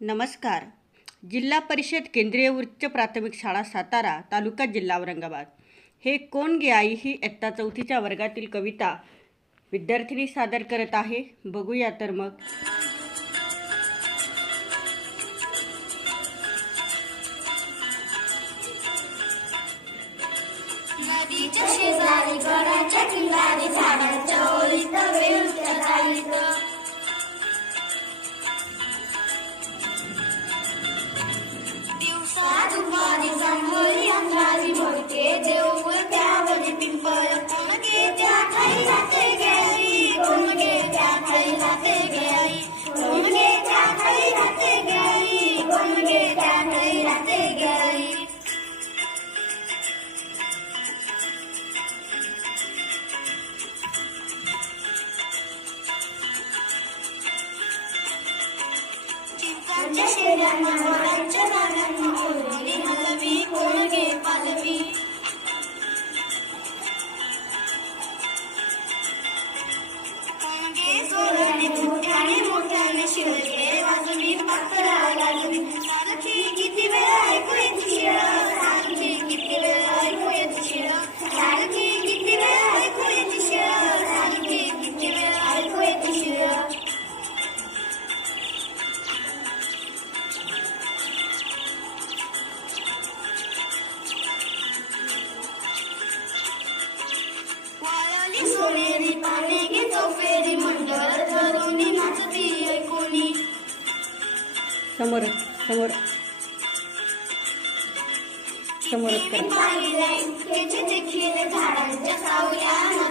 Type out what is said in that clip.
नमस्कार. जिल्हा परिषद केंद्रीय उच्च प्राथमिक शाळा सातारा तालुका जिल्हा औरंगाबाद. हे कोण गे आई ही इयत्ता चौथीच्या वर्गातील कविता विद्यार्थिनी सादर करत आहे? बघूया तर मग. नदीच्या शेजारी हलवी कोण घे पालवी? कोण घे जोराने मोठ्याने मोठ्याने शिरके वाजवी पातळा सोनेरी पाने घेतो फेरी मंडळ धरुनी नाचती ऐकुनी. समोर समोर. समोरच करा. देखील झाडांच्या सावल्या.